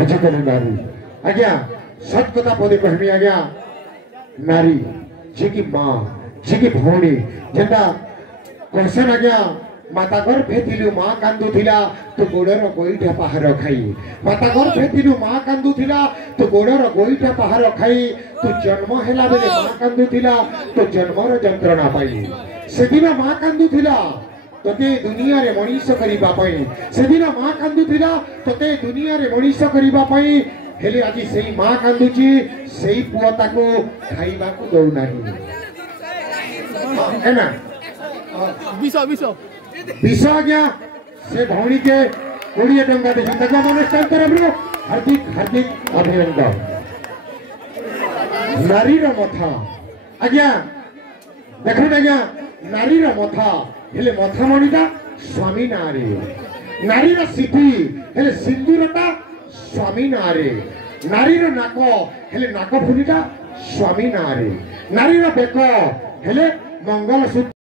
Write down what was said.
आजिकल नारी आज्ञा सत कथा पदे कहमी आज्ञा नारी जे की माँ जे की भौणी जेटा कहसन आज्ञा माता घर फेथिलु माँ कांदुथिला तो गोड़र गोईठा पहाड़ खाई माता घर फेथिलु माँ कांदुथिला तो गोड़र गोईठा पहाड़ खाई तो जन्म हेला बेले माँ कांदुथिला तो जन्मर जंत्रणा पाई सेदिन माँ कांदुथिला तोते दुनिया रे मनीष करिबा पई सेदिन माँ कांदुथिला तोते दुनिया रे मनीष करिबा पई हेले आज सेई माँ कांदुची सेई पुआ ताको खाइबा को दउ नाही है ना विषो विषो विषो आज्ञा से भौणी के 20 टंका दे तका मनुष्य तरफ हार्दिक हार्दिक अभिनंदन नारी रो मथा आज्ञा देखो आज्ञा नारी रो मथा हेले मथा मणिटा स्वामी नारे नारी रो सिद्धि हेले सिंदूरटा स्वामी नारे नारी रो नाको हेले नाको फुलिटा स्वामी नारे नारी रो बेको हेले मंगल सूत्र